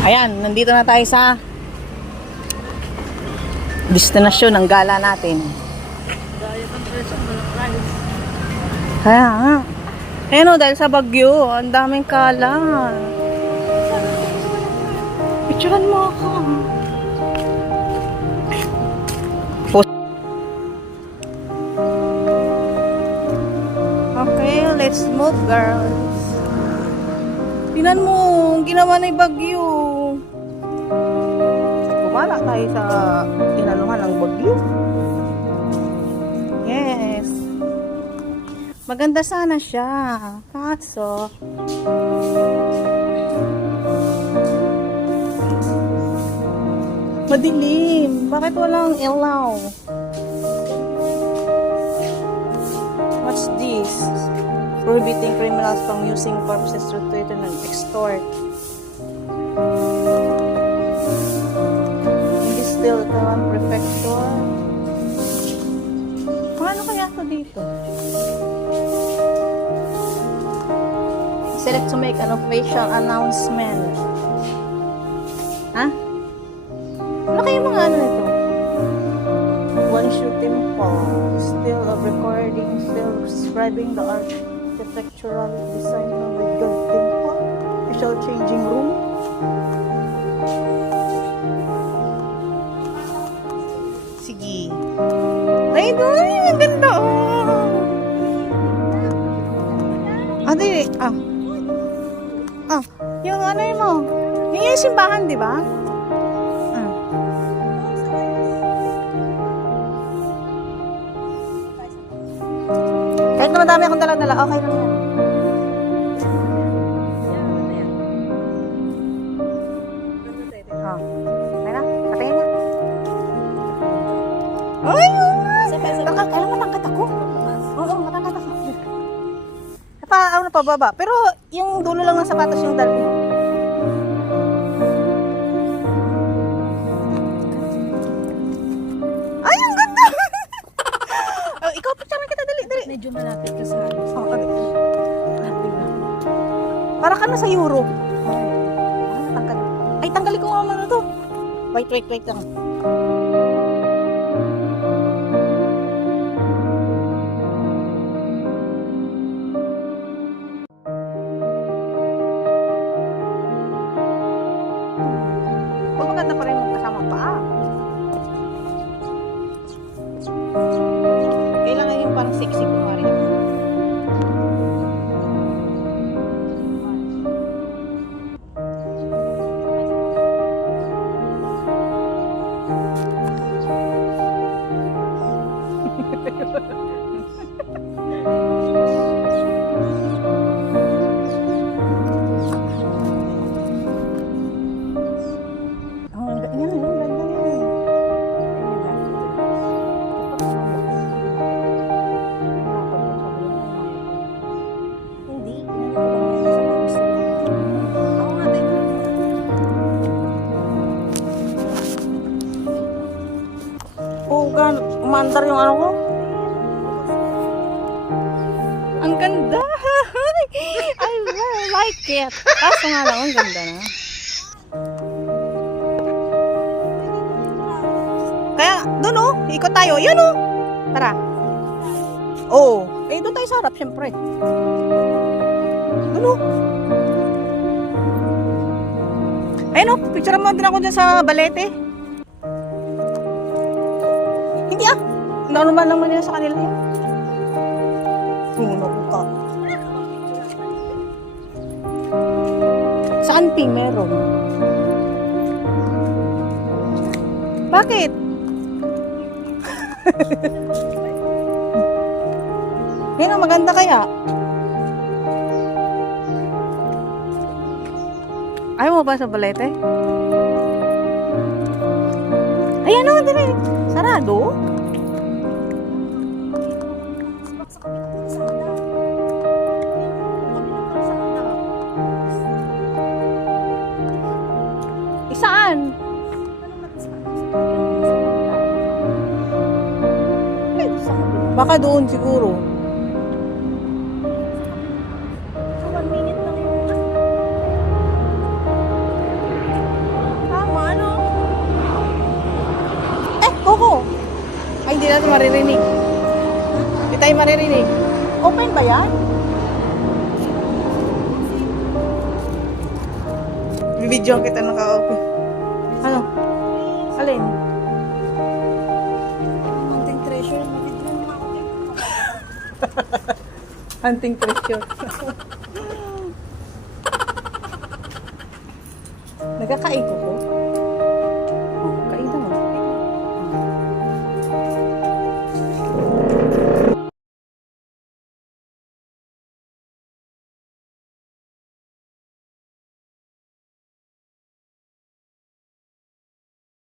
Ayan, nandito na tayo sa destinasyon ng gala natin. Kaya nga. Ayan o, dahil sa bagyo, ang daming kalan. Picturean mo ako. Okay, let's move, girls. Tingnan mo, ang ginawa na yung bagyo. Kumala tayo sa tinaluhan ng bagyo. Yes. Maganda sana siya. Kaso, madilim. Bakit walang ilaw? What's this? Prohibiting criminals from using corpses to threaten and extort. Hindi still Tawan Prefecture. Ano kaya ito dito? Select to make an official announcement. Ha? Ano kaya mga ano nito? One shooting fall. Still of recording. Still describing the architectural design of the garden hall. Official changing room. Sige. Ay, doon. Ang ganda. Oh. Adi, yung ano yun mo? Yung simbahan, di ba? Kahit na madami akong dala-dala, okay lang yan. Okay na? Patingin niya. Ay! Kailan matangkat ako? Oo, matangkat ako. Ano pa, baba. Pero yung dulo lang ng sapatos yung dala. Ay, ang ganda! Ikaw, picture kita, dali. Medyo malapit ka sa akin. Para ka na sa Euro. Ay, tanggalin ko nga muna to. Wait lang. Maganda pa rin kasama paa. Kailangan yung parang sexy kumari. Umandar yung ano ko. Ang ganda. I really like it. Kaso nga lang, ang ganda na. Kaya, doon oh, ikot tayo. Yun oh. Tara. Oh, doon tayo sa harap, syempre. Doon oh. Ayun oh, picture mo din ako dyan sa balete. Hindi ah. Normal naman nila sa kanila yun. Tumunog ka. Saan pi meron? Bakit? Yan ang maganda kaya. Ayaw mo ba sa balete? Ayan o, dali. Sarado? Saan? Baka doon siguro. natin maririnig. Hindi tayo maririnig. Open ba yan? Bibidyoan kita naka-open. Ano? Alin? Hunting treasure. Mabigyan mo ako. Hunting treasure. Nagkakaiko ko.